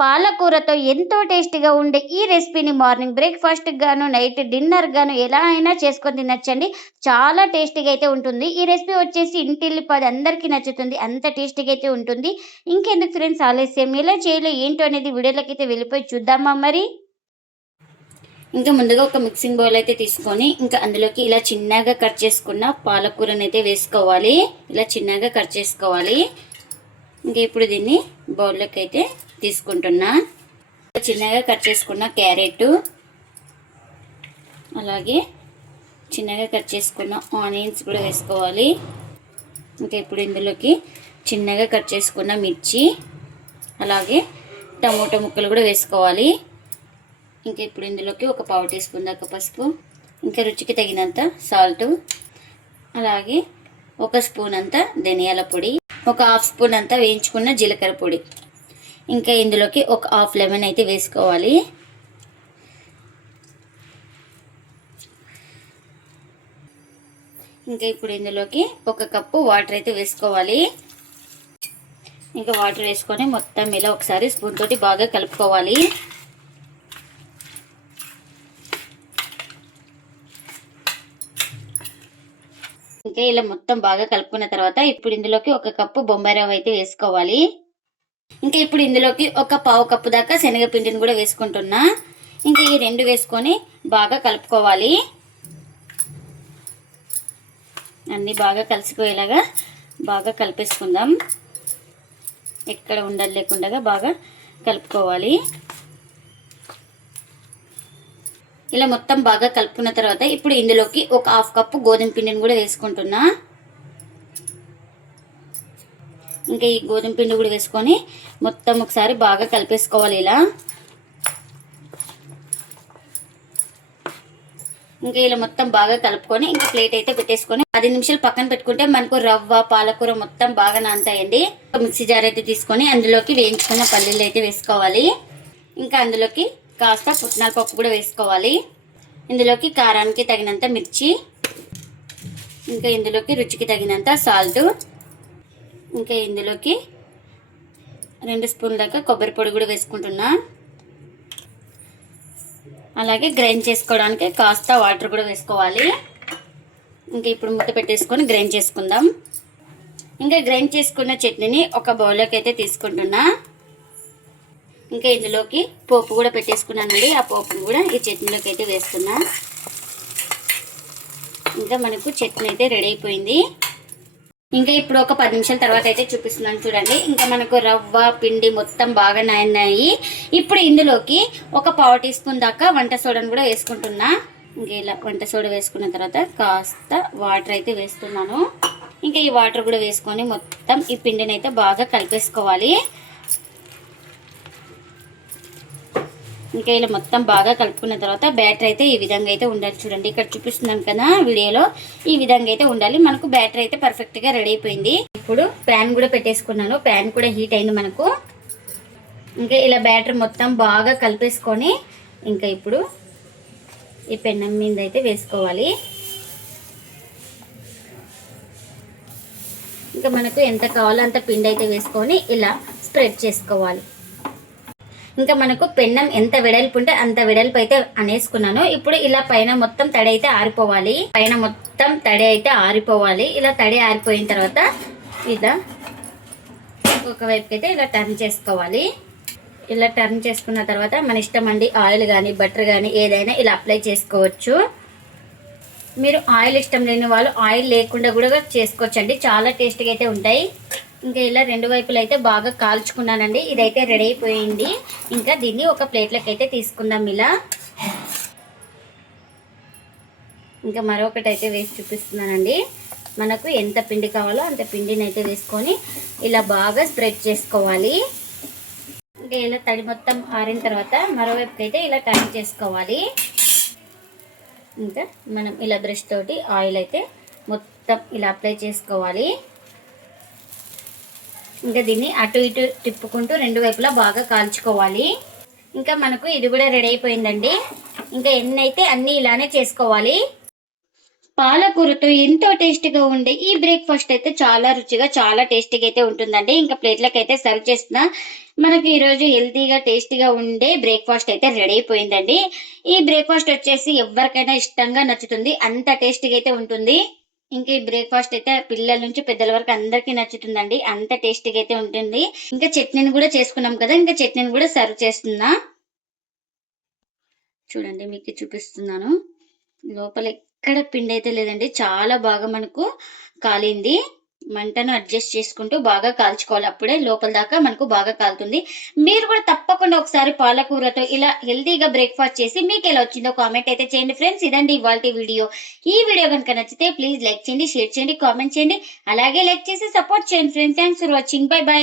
పాలకూరతో ఎంతో టేస్టీగా ఉండే ఈ రెసిపీని మార్నింగ్ బ్రేక్‌ఫాస్ట్‌కి గాను, నైట్ డిన్నర్‌కి గాను ఎలా అయినా చేసుకొని తినొచ్చండి. చాలా టేస్టీగా అయితే ఉంటుంది. ఈ రెసిపీ వచ్చేసి ఇంటిల్లిపాది అందరికీ నచ్చుతుంది. అంత టేస్టీగా అయితే ఉంటుంది. ఇంకెందుకు ఫ్రెండ్స్ ఆలస్యం, ఎలా చేయాలో ఏంటో అనేది వీడియోలోకైతే వెళ్ళిపోయి చూద్దామా మరి? ఇంకా ముందుగా ఒక మిక్సింగ్ బౌల్ అయితే తీసుకొని ఇంకా అందులోకి ఇలా చిన్నగా కట్ చేసుకున్న పాలకూరని అయితే వేసుకోవాలి. ఇలా చిన్నగా కట్ చేసుకోవాలి. ఇంకా ఇప్పుడు దీన్ని బౌల్లోకి అయితే తీసుకుంటున్నా. చిన్నగా కట్ చేసుకున్న క్యారెట్, అలాగే చిన్నగా కట్ చేసుకున్న ఆనియన్స్ కూడా వేసుకోవాలి. ఇంకా ఇప్పుడు ఇందులోకి చిన్నగా కట్ చేసుకున్న మిర్చి, అలాగే టమోటా ముక్కలు కూడా వేసుకోవాలి. ఇంకా ఇప్పుడు ఇందులోకి ఒక పావు టీ స్పూన్ దాకా పసుపు, ఇంకా రుచికి తగినంత సాల్ట్, అలాగే ఒక స్పూన్ అంత ధనియాల పొడి, ఒక హాఫ్ స్పూన్ అంతా వేయించుకున్న జీలకర్ర పొడి, ఇంకా ఇందులోకి ఒక హాఫ్ లెమన్ అయితే వేసుకోవాలి. ఇంకా ఇప్పుడు ఇందులోకి ఒక కప్పు వాటర్ అయితే వేసుకోవాలి. ఇంకా వాటర్ వేసుకొని మొత్తం ఇలా ఒకసారి స్పూన్ తోటి బాగా కలుపుకోవాలి. ఇంకా ఇలా మొత్తం బాగా కలుపుకున్న తర్వాత ఇప్పుడు ఇందులోకి ఒక కప్పు బొంబాయి రవ్వ అయితే వేసుకోవాలి. ఇంకా ఇప్పుడు ఇందులోకి ఒక పావు కప్పు దాకా శనగపిండిని కూడా వేసుకుంటున్నా. ఇంకా ఈ రెండు వేసుకొని బాగా కలుపుకోవాలి. అన్నీ బాగా కలిసిపోయేలాగా బాగా కలిపేసుకుందాం. ఎక్కడ ఉండలు లేకుండా బాగా కలుపుకోవాలి. ఇలా మొత్తం బాగా కలుపుకున్న తర్వాత ఇప్పుడు ఇందులోకి ఒక హాఫ్ కప్పు గోధుమ పిండిని కూడా వేసుకుంటున్నా. ఇంకా ఈ గోధుమ పిండి కూడా వేసుకొని మొత్తం ఒకసారి బాగా కలిపేసుకోవాలి. ఇలా ఇంకా ఇలా మొత్తం బాగా కలుపుకొని ఇంకా ప్లేట్ అయితే పెట్టేసుకొని 10 నిమిషాలు పక్కన పెట్టుకుంటే మనకు రవ్వ, పాలకూర మొత్తం బాగా నానతాయండి. మిక్సీ జార్ అయితే తీసుకొని అందులోకి వేయించుకున్న పల్లీలు అయితే వేసుకోవాలి. ఇంకా అందులోకి కాస్త పుట్నాల పప్పు కూడా వేసుకోవాలి. ఇందులోకి కారానికి తగినంత మిర్చి, ఇంకా ఇందులోకి రుచికి తగినంత సాల్ట్, ఇంకా ఇందులోకి 2 స్పూన్ల దాకా కొబ్బరి పొడి కూడా వేసుకుంటున్నా. అలాగే గ్రైండ్ చేసుకోవడానికి కాస్త వాటర్ కూడా వేసుకోవాలి. ఇంకా ఇప్పుడు మూత పెట్టేసుకొని గ్రైండ్ చేసుకుందాం. ఇంకా గ్రైండ్ చేసుకున్న చట్నీని ఒక బౌల్లోకి అయితే తీసుకుంటున్నా. ఇంకా ఇందులోకి పోపు కూడా పెట్టేసుకున్నానండి. ఆ పోపును కూడా ఈ చట్నీలోకి అయితే వేస్తున్నా. ఇంకా మనకు చట్నీ అయితే రెడీ అయిపోయింది. ఇంకా ఇప్పుడు ఒక 10 నిమిషాల తర్వాత అయితే చూపిస్తున్నాను చూడండి. ఇంకా మనకు రవ్వ పిండి మొత్తం బాగా నానినాయి. ఇప్పుడు ఇందులోకి ఒక పావు టీ స్పూన్ దాకా వంట సోడాను కూడా వేసుకుంటున్నా. ఇంకా ఇలా వంట సోడా వేసుకున్న తర్వాత కాస్త వాటర్ అయితే వేస్తున్నాను. ఇంకా ఈ వాటర్ కూడా వేసుకొని మొత్తం ఈ పిండిని అయితే బాగా కలిపేసుకోవాలి. ఇంకా ఇలా మొత్తం బాగా కలుపుకున్న తర్వాత బ్యాటర్ అయితే ఈ విధంగా అయితే ఉండాలి. చూడండి ఇక్కడ చూపిస్తున్నాను కదా వీడియోలో, ఈ విధంగా అయితే ఉండాలి. మనకు బ్యాటర్ అయితే పర్ఫెక్ట్గా రెడీ అయిపోయింది. ఇప్పుడు ప్యాన్ కూడా పెట్టేసుకున్నాను. ప్యాన్ కూడా హీట్ అయింది మనకు. ఇంకా ఇలా బ్యాటర్ మొత్తం బాగా కలిపేసుకొని ఇంకా ఇప్పుడు ఈ పెన్నం మీద అయితే వేసుకోవాలి. ఇంకా మనకు ఎంత కావాలో అంత పిండి అయితే వేసుకొని ఇలా స్ప్రెడ్ చేసుకోవాలి. ఇంకా మనకు పెన్నం ఎంత వెడల్పు ఉంటే అంత వెడల్పు అయితే అనేసుకున్నాను. ఇప్పుడు ఇలా పైన మొత్తం తడి అయితే ఆరిపోవాలి. ఇలా తడి ఆరిపోయిన తర్వాత ఇలా ఇంకొక వైపుకి అయితే ఇలా టర్న్ చేసుకోవాలి. ఇలా టర్న్ చేసుకున్న తర్వాత మన ఇష్టం అండి, ఆయిల్ కానీ బటర్ కానీ ఏదైనా ఇలా అప్లై చేసుకోవచ్చు. మీరు ఆయిల్ ఇష్టం లేని వాళ్ళు ఆయిల్ లేకుండా కూడా చేసుకోవచ్చండి. చాలా టేస్ట్గా అయితే ఉంటాయి. ఇంకా ఇలా రెండు వైపులు అయితే బాగా కాల్చుకున్నానండి. ఇదైతే రెడీ అయిపోయింది. ఇంకా దీన్ని ఒక ప్లేట్లోకి అయితే తీసుకుందాం. ఇలా ఇంకా మరొకటి అయితే వేసి చూపిస్తున్నానండి. మనకు ఎంత పిండి కావాలో అంత పిండిని అయితే వేసుకొని ఇలా బాగా స్ప్రెడ్ చేసుకోవాలి. ఇంకా ఇలా తడి మొత్తం ఆరిన తర్వాత మరోవైపుకి అయితే ఇలా టర్న్ చేసుకోవాలి. ఇంకా మనం ఇలా బ్రష్ తోటి ఆయిల్ అయితే మొత్తం ఇలా అప్లై చేసుకోవాలి. ఇంకా దీన్ని అటు ఇటు తిప్పుకుంటూ రెండు వైపులా బాగా కాల్చుకోవాలి. ఇంకా మనకు ఇది కూడా రెడీ అయిపోయిందండి. ఇంకా ఎన్ని అయితే అన్నీ ఇలానే చేసుకోవాలి. పాలకూరతో ఎంతో టేస్టీగా ఉండే ఈ బ్రేక్ఫాస్ట్ అయితే చాలా రుచిగా చాలా టేస్టీగా అయితే ఉంటుందండి. ఇంకా ప్లేట్లకు అయితే సర్వ్ చేస్తున్నా. మనకి ఈరోజు హెల్తీగా టేస్టీగా ఉండే బ్రేక్ఫాస్ట్ అయితే రెడీ అయిపోయిందండి. ఈ బ్రేక్ఫాస్ట్ వచ్చేసి ఎవరికైనా ఇష్టంగా నచ్చుతుంది, అంత టేస్టీగా అయితే ఉంటుంది. ఇంకా ఈ బ్రేక్ఫాస్ట్ అయితే పిల్లల నుంచి పెద్దల వరకు అందరికీ నచ్చుతుందండి, అంత టేస్టీగా అయితే ఉంటుంది. ఇంకా చట్నీని కూడా చేసుకున్నాం కదా, ఇంకా చట్నీని కూడా సర్వ్ చేస్తున్నా. చూడండి మీకు చూపిస్తున్నాను. లోపల ఎక్కడ పిండి అయితే లేదండి, చాలా బాగా మనకు కాలింది. మంటను అడ్జస్ట్ చేసుకుంటూ బాగా కాల్చుకోవాలి, అప్పుడే లోపల దాకా మనకు బాగా కాలుతుంది. మీరు కూడా తప్పకుండా ఒకసారి పాలకూరతో ఇలా హెల్తీగా బ్రేక్ఫాస్ట్ చేసి మీకు ఎలా వచ్చిందో కామెంట్ అయితే చేయండి ఫ్రెండ్స్. ఇదండి ఇవాల్టి వీడియో. ఈ వీడియో కనుక నచ్చితే ప్లీజ్ లైక్ చేయండి, షేర్ చేయండి, కామెంట్ చేయండి. అలాగే లైక్ చేసి సపోర్ట్ చేయండి friends. Thanks for watching. By by.